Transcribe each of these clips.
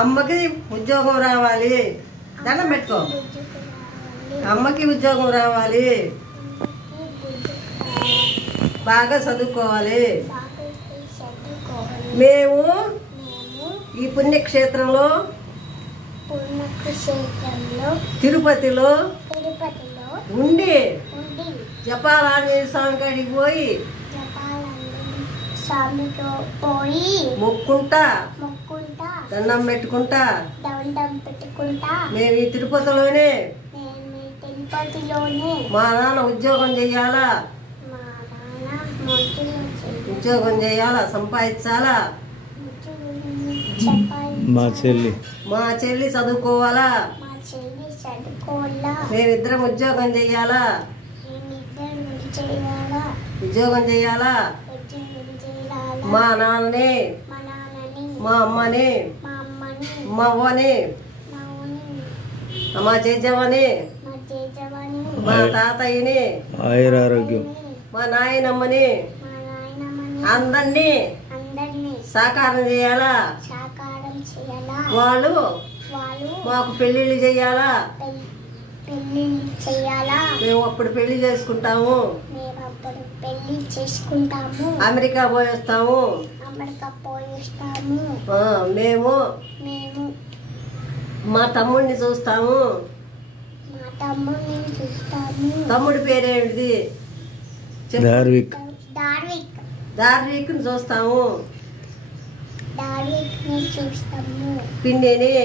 అమ్మకి ఉద్యోగం రావాలి, దండం పెట్టుకో. అమ్మకి ఉద్యోగం రావాలి, బాగా చదువుకోవాలి. మేము ఈ పుణ్యక్షేత్రంలో తిరుపతిలో ఉండి జపాలాంజనేయ స్వామి కాడికి పోయి మొక్కుంటా దండం పెట్టుకుంటా. మేము ఈ తిరుపతిలోనే మా నాన్న ఉద్యోగం చెయ్యాలా, సంపాదించాలా. మా చెల్లి చదువుకోవాలా, మేమిద్దరం ఉద్యోగం చెయ్యాలా, మా నాన్నని, మా అమ్మని, మా అవ్వని, మా జేజవ్వని, మా తాతయ్యని, ఆయురారోగ్యం, మా నాయనమ్మని అందరినీ సాకారం చేయాలా. వాళ్ళు మాకు పెళ్లిళ్ళు చేయాలా, మేము అప్పుడు పెళ్లి చేసుకుంటాము, అమెరికా పోయేస్తాము. మేము మా తమ్ముడిని చూస్తాము. తమ్ముడి పేరేంటిది? దార్విక్. దార్విక్ చూస్తాము. పిన్నిని,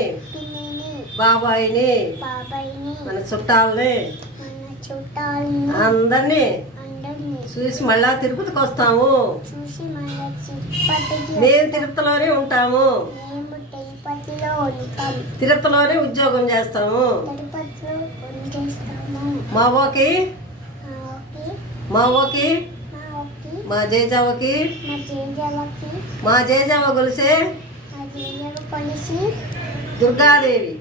బాబాయిని, మన చుట్టాలని అందరినీ చూసి మళ్ళా తిరుపతికి వస్తాము. మేము తిరుపతిలోనే ఉంటాము, తిరుపతిలోనే ఉద్యోగం చేస్తాము. మా ఊకి, మా జేజవ్వకి, మా జేజవ్వ కొలిసే దుర్గాదేవి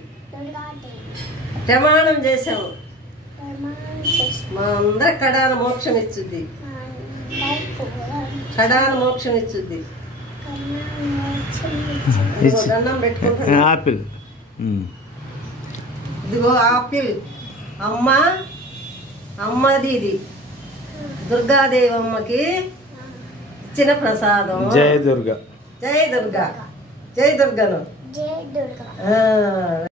ప్రమాణం చేసాము. మా అందరి కడాన మోక్షం ఇచ్చుద్ది, కడాన మోక్షం ఇచ్చుద్ది. దండం పెట్టుకుంటా. ఆపిల్, ఇదిగో ఆపిల్. అమ్మది ఇది దుర్గాదేవి అమ్మకి ఇచ్చిన ప్రసాదం. జయ దుర్గా, జై దుర్గా, జై దుర్గను.